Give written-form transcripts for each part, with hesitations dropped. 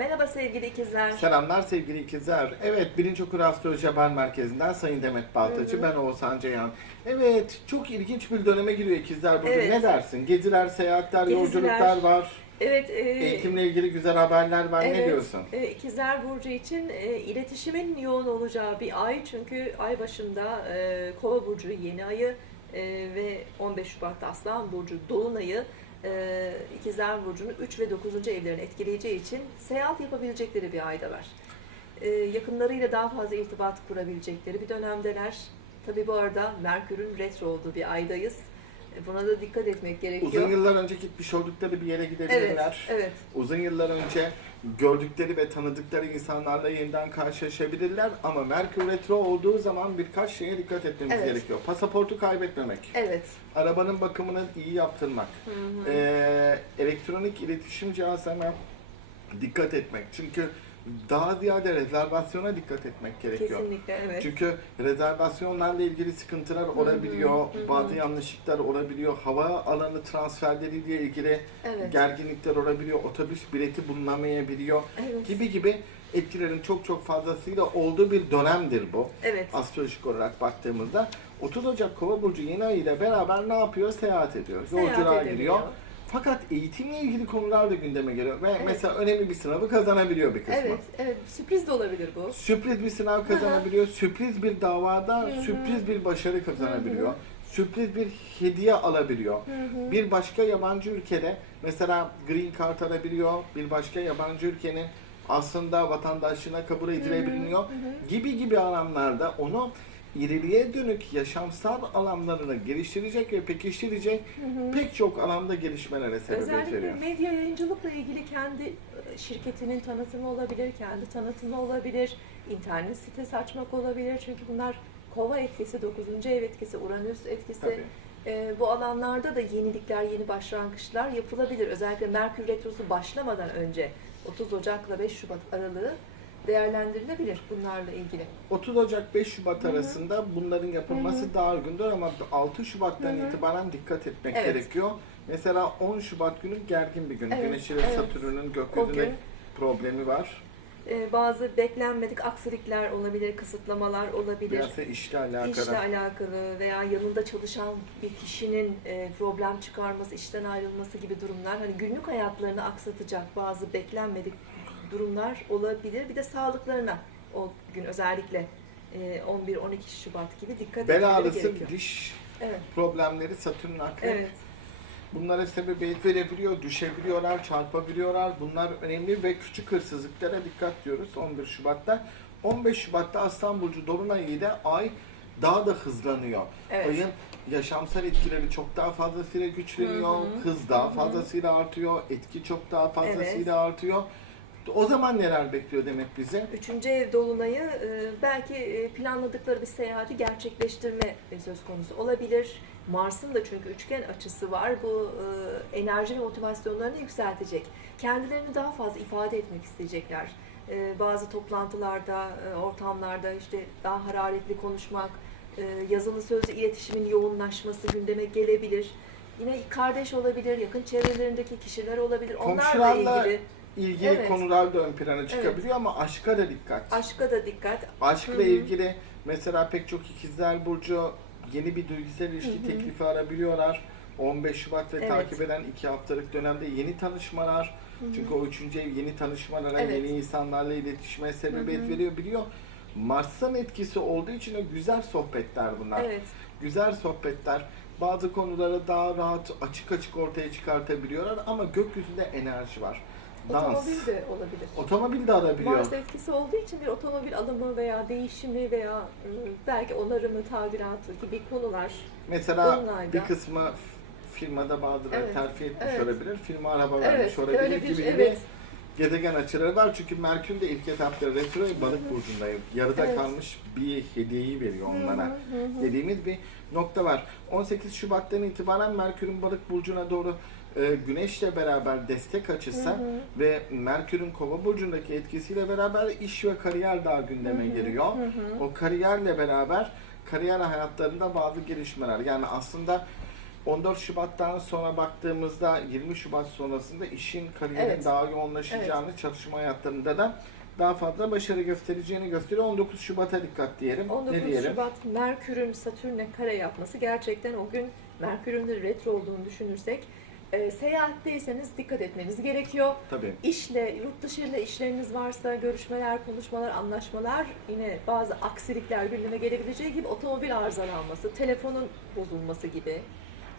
Merhaba sevgili ikizler. Selamlar sevgili ikizler. Evet, Birinci Okur Astroloji Haber Merkezi'nden Sayın Demet Baltacı, ben Oğuzhan Ceyhan. Evet, çok ilginç bir döneme giriyor ikizler Burcu. Evet. Ne dersin? Geziler, seyahatler, Geziler. yolculuklar var. Evet, Eğitimle ilgili güzel haberler var. Ne diyorsun? İkizler Burcu için iletişimin yoğun olacağı bir ay. Çünkü ay başında Kova Burcu yeni ayı ve 15 Şubat'ta Aslan Burcu Dolunay'ı İkizler Burcu'nun 3 ve 9. evlerini etkileyeceği için seyahat yapabilecekleri bir ayda var. Yakınlarıyla daha fazla irtibat kurabilecekleri bir dönemdeler. Tabii bu arada Merkür'ün retro olduğu bir aydayız. Buna da dikkat etmek gerekiyor. Uzun yıllar önce gitmiş oldukları bir yere gidebilirler. Evet. Uzun yıllar önce gördükleri ve tanıdıkları insanlarla yeniden karşılaşabilirler. Ama Merkür Retro olduğu zaman birkaç şeye dikkat etmemiz gerekiyor. Pasaportu kaybetmemek. Evet. Arabanın bakımını iyi yaptırmak. Elektronik iletişim cihazlarına dikkat etmek. Çünkü daha ziyade rezervasyona dikkat etmek gerekiyor. Kesinlikle, evet. Çünkü rezervasyonlarla ilgili sıkıntılar olabiliyor, bazı yanlışlıklar olabiliyor, hava alanı transferleriyle ilgili gerginlikler olabiliyor, otobüs bileti bulunamayabiliyor gibi etkilerin çok fazlasıyla olduğu bir dönemdir bu. Evet. Astrolojik olarak baktığımızda 30 Ocak Kova Burcu yeni ayı ile beraber ne yapıyor? Seyahat ediyor, yolculuğa giriyor. Fakat eğitimle ilgili konular da gündeme geliyor ve mesela önemli bir sınavı kazanabiliyor bir kısmı. Evet, sürpriz de olabilir bu. Sürpriz bir sınav kazanabiliyor, sürpriz bir davada sürpriz bir başarı kazanabiliyor, sürpriz bir hediye alabiliyor. Bir başka yabancı ülkede mesela Green Card alabiliyor, bir başka yabancı ülkenin aslında vatandaşlığına kabul edilebiliyor gibi alanlarda onu ileriye dönük yaşamsal alanlarını geliştirecek ve pekiştirecek pek çok alanda gelişmelere sebebiyet veriyor. Özellikle medya yayıncılıkla ilgili kendi şirketinin tanıtımı olabilir, kendi tanıtımı olabilir, internet sitesi açmak olabilir. Çünkü bunlar Kova etkisi, 9. ev etkisi, Uranüs etkisi. Bu alanlarda da yenilikler, yeni başlangıçlar yapılabilir. Özellikle Merkür Retrosu başlamadan önce 30 Ocak'la 5 Şubat aralığı değerlendirilebilir bunlarla ilgili. 30 Ocak 5 Şubat arasında bunların yapılması daha uygundur ama 6 Şubat'tan itibaren dikkat etmek gerekiyor. Mesela 10 Şubat günü gergin bir gün. Güneş ile Satürn'ün gökyüzünde problemi var. Bazı beklenmedik aksilikler olabilir, kısıtlamalar olabilir. Biraz işle alakalı. İşle alakalı veya yanında çalışan bir kişinin problem çıkarması, işten ayrılması gibi durumlar. Hani günlük hayatlarını aksatacak bazı beklenmedik durumlar olabilir. Bir de sağlıklarına o gün özellikle 11-12 Şubat gibi dikkat etmeleri Bel gerekiyor. diş problemleri, Satürn akrep. Evet. Bunlara sebebiyet verebiliyor, düşebiliyorlar, çarpabiliyorlar. Bunlar önemli ve küçük hırsızlıklara dikkat diyoruz 11 Şubat'ta. 15 Şubat'ta Aslan Burcu Dolunay ile ay daha da hızlanıyor. Ayın yaşamsal etkileri çok daha fazlasıyla güçleniyor, hız daha fazlasıyla artıyor, etki çok daha fazlasıyla artıyor. O zaman neler bekliyor demek bize? 3. ev dolunayı belki planladıkları bir seyahati gerçekleştirme söz konusu olabilir. Mars'ın da çünkü üçgen açısı var. Bu enerji ve motivasyonlarını yükseltecek. Kendilerini daha fazla ifade etmek isteyecekler. Bazı toplantılarda, ortamlarda işte daha hararetli konuşmak, yazılı sözlü iletişimin yoğunlaşması gündeme gelebilir. Yine kardeş olabilir, yakın çevrelerindeki kişiler olabilir. Onlarla ilgili konular da ön plana çıkabiliyor ama aşka da dikkat. Aşka da dikkat. Aşkla ilgili mesela pek çok ikizler burcu yeni bir duygusal ilişki teklifi arabiliyorlar. 15 Şubat ve takip eden 2 haftalık dönemde yeni tanışmalar. Çünkü o 3. ev yeni tanışmalara, yeni insanlarla iletişime sebebiyet veriyor. Mars'ın etkisi olduğu için o güzel sohbetler bunlar. Güzel sohbetler. Bazı konuları daha rahat, açık ortaya çıkartabiliyorlar ama gökyüzünde enerji var. Otomobil de olabilir. Otomobil de alabiliyor. Mars etkisi olduğu için bir otomobil alımı veya değişimi veya belki onarımı, tadilatı gibi konular. Mesela bir kısmı firmada bazıları terfi etmiş olabilir, firma araba vermiş olabilir gibi gezegen açıları var. Çünkü Merkür de ilk etapta retro Balık burcunda yarıda kalmış bir hediyeyi veriyor onlara dediğimiz bir nokta var. 18 Şubat'tan itibaren Merkür'ün Balık burcuna doğru Güneş'le beraber destek açısı ve Merkür'ün Kova burcundaki etkisiyle beraber iş ve kariyer daha gündeme geliyor. O kariyerle beraber kariyer hayatlarında bazı gelişmeler. Yani aslında 14 Şubat'tan sonra baktığımızda 20 Şubat sonrasında işin, kariyerin Evet. daha yoğunlaşacağını, çalışma hayatlarında da daha fazla başarı göstereceğini gösteriyor. 19 Şubat'a dikkat diyelim. 19 Ne diyelim? Şubat Merkür'ün Satürn'e kare yapması, gerçekten o gün Merkür'ün de retro olduğunu düşünürsek seyahatteyseniz dikkat etmeniz gerekiyor. Tabii. İşle, yurt dışı ile işleriniz varsa görüşmeler, konuşmalar, anlaşmalar, yine bazı aksilikler gündeme gelebileceği gibi otomobil arızalanması, telefonun bozulması gibi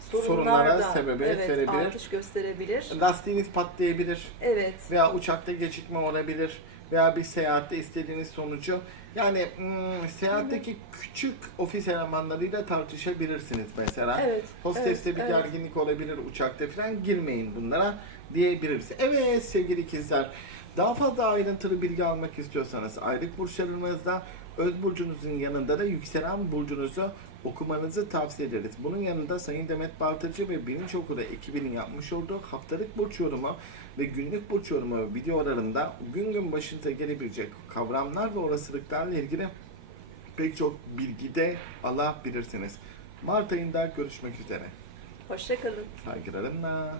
sorunlar Sorunlara da sebebiyet verebilir. artış gösterebilir. Lastiğiniz patlayabilir. Evet. Veya uçakta gecikme olabilir. Veya bir seyahatte istediğiniz sonucu. Yani seyahatteki küçük ofis elemanlarıyla tartışabilirsiniz mesela. Evet. Hosteste bir evet. gerginlik olabilir uçakta falan, girmeyin bunlara diyebiliriz. Evet sevgili ikizler, daha fazla ayrıntılı bilgi almak istiyorsanız aylık burçlarınızda öz burcunuzun yanında da yükselen burcunuzu okumanızı tavsiye ederiz. Bunun yanında Sayın Demet Baltacı ve Bilinç Okulu ekibinin yapmış olduğu haftalık burç yorumu ve günlük burç yorumu videolarında gün başınıza gelebilecek kavramlar ve olasılıklarla ilgili pek çok bilgi de alabilirsiniz. Mart ayında görüşmek üzere. Hoşça kalın. Saygılarımla.